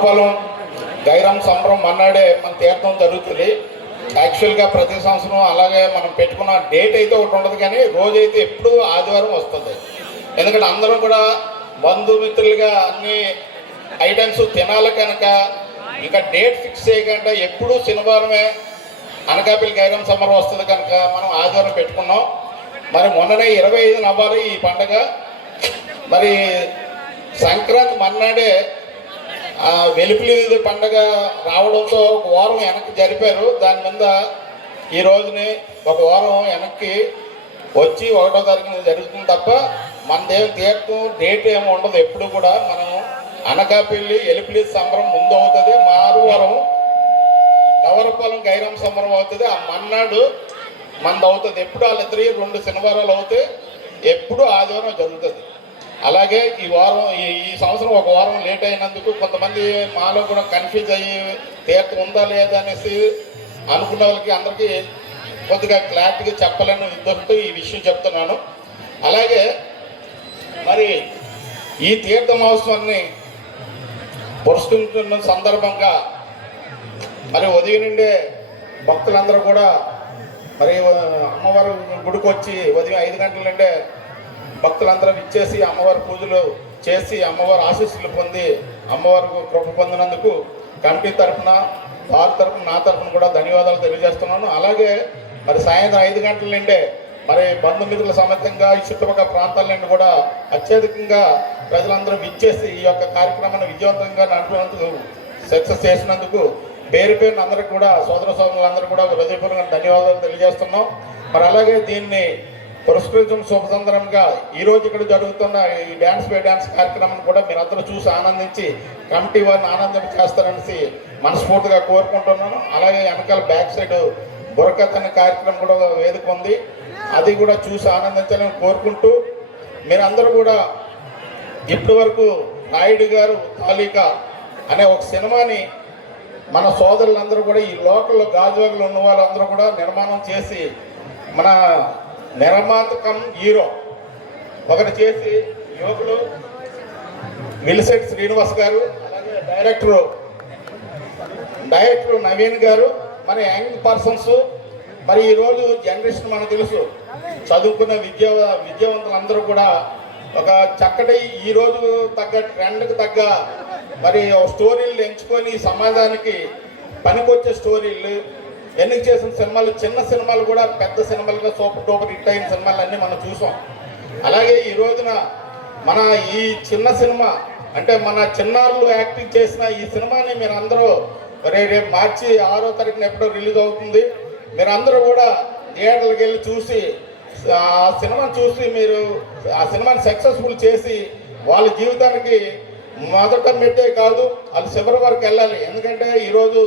కవరపాలెం గైరం సంబరం మన్నాడే మన తీర్థం జరుగుతుంది. యాక్చువల్గా ప్రతి సంవత్సరం అలాగే మనం పెట్టుకున్న డేట్ అయితే ఒకటి ఉండదు, కానీ రోజైతే ఎప్పుడు ఆదివారం వస్తుంది. ఎందుకంటే అందరం కూడా బంధుమిత్రులుగా అన్ని ఐటమ్స్ తినాలి కనుక ఇక డేట్ ఫిక్స్ చేయకుండా ఎప్పుడు శనివారమే అనకాపల్లి గైరం సంబరం వస్తుంది కనుక మనం ఆదివారం పెట్టుకున్నాం. మరి మొన్ననే 25న అవ్వాలి ఈ పండగ. మరి సంక్రాంతి మన్నాడే వెలుపులి పండగ రావడంతో ఒక వారం వెనక్కి జరిపారు. దాని మీద ఈ రోజుని ఒక వారం వెనక్కి వచ్చి 1వ తారీఖున జరుగుతుంది తప్ప మనదేం తీర్థం డేట్ ఏమి ఉండదు. ఎప్పుడు కూడా మనం అనకాపల్లి ఎలుపులి సంబరం ముందు అవుతుంది, మారువారం కవరపాలెం గైరం సంబరం అవుతుంది, ఆ మన్నాడు మంది అవుతుంది. ఎప్పుడు వాళ్ళిద్దరి 2 శనివారాలు అవుతాయి, ఎప్పుడు ఆదివారం జరుగుతుంది. అలాగే ఈ వారం ఈ సంవత్సరం ఒక వారం లేట్ అయినందుకు కొంతమంది మాలో కూడా కన్ఫ్యూజ్ అయ్యి తీర్థం ఉందా లేదా అనేసి అనుకున్న వాళ్ళకి అందరికీ కొద్దిగా క్లారిటీగా చెప్పలేని ఉద్దేశంతో ఈ విషయం చెప్తున్నాను. అలాగే మరి ఈ తీర్థ మహోత్సవాన్ని పురస్కరించుకున్న సందర్భంగా మరి ఉదయం నుండే భక్తులందరూ కూడా మరి అమ్మవారి గుడికి వచ్చి ఉదయం 5 గంటల నుండే భక్తులందరూ ఇచ్చేసి అమ్మవారి పూజలు చేసి అమ్మవారి ఆశీస్సులు పొంది అమ్మవారి కృప పొందినందుకు కమిటీ తరఫున వారి తరఫున నా తరఫున కూడా ధన్యవాదాలు తెలియజేస్తున్నాను. అలాగే మరి సాయంత్రం 5 గంటల నుండే మరి బంధుమిత్రుల సమేతంగా ఈ చుట్టుపక్కల ప్రాంతాల నుండి కూడా అత్యధికంగా ప్రజలందరూ విచ్చేసి ఈ యొక్క కార్యక్రమాన్ని విజయవంతంగా నడిపినందుకు సక్సెస్ చేసినందుకు పేరు పేరున అందరికీ కూడా సోదర సోదరులందరూ కూడా హృదయపూర్వక ధన్యవాదాలు తెలియజేస్తున్నాం. మరి అలాగే దీన్ని పురస్కరించిన శుభసందర్భంగా ఈరోజు ఇక్కడ జరుగుతున్న ఈ డ్యాన్స్ బై డ్యాన్స్ కార్యక్రమం కూడా మీరందరూ చూసి ఆనందించి కమిటీ వారిని ఆనందం చేస్తారనేసి మనస్ఫూర్తిగా కోరుకుంటున్నాను. అలాగే వెనకాల బ్యాక్ సైడ్ బుర్రకథ అనే కార్యక్రమం కూడా వేదిక ఉంది, అది కూడా చూసి ఆనందించాలని కోరుకుంటూ మీరందరూ కూడా ఇప్పటి వరకు నాయుడు గారు తాలూకా అనే ఒక సినిమాని మన సోదరులందరూ కూడా ఈ లోకల్లో గాజువాకలో ఉన్న వాళ్ళందరూ కూడా నిర్మాణం చేసి మన నిర్మాతకం హీరో ఒకటి చేసి యువకుడు విలిసెట్ శ్రీనివాస్ గారు, అలాగే డైరెక్టర్ నవీన్ గారు, మరి యంగ్ పర్సన్స్. మరి ఈరోజు జనరేషన్ మనకు తెలుసు, చదువుకున్న విద్యావంతులందరూ కూడా ఒక చక్కటి ఈరోజు తగ్గ ట్రెండ్కి తగ్గ మరి స్టోరీలు ఎంచుకొని సమాజానికి పనికొచ్చే స్టోరీలు ఎన్నిక చేసిన సినిమాలు, చిన్న సినిమాలు కూడా పెద్ద సినిమాలుగా సూపర్ డూపర్ హిట్ అయిన సినిమాలు అన్నీ మనం చూసాం. అలాగే ఈ రోజున మన ఈ చిన్న సినిమా అంటే మన చిన్నారులు యాక్టింగ్ చేసిన ఈ సినిమాని మీరు అందరూ రేపు మార్చి 6వ తారీఖున ఎప్పుడో రిలీజ్ అవుతుంది. మీరందరూ కూడా థియేటర్కి వెళ్ళి చూసి ఆ సినిమాని చూసి మీరు ఆ సినిమాని సక్సెస్ఫుల్ చేసి వాళ్ళ జీవితానికి మొదట మెట్టే కాదు, వాళ్ళు చివరి వరకు వెళ్ళాలి. ఎందుకంటే ఈరోజు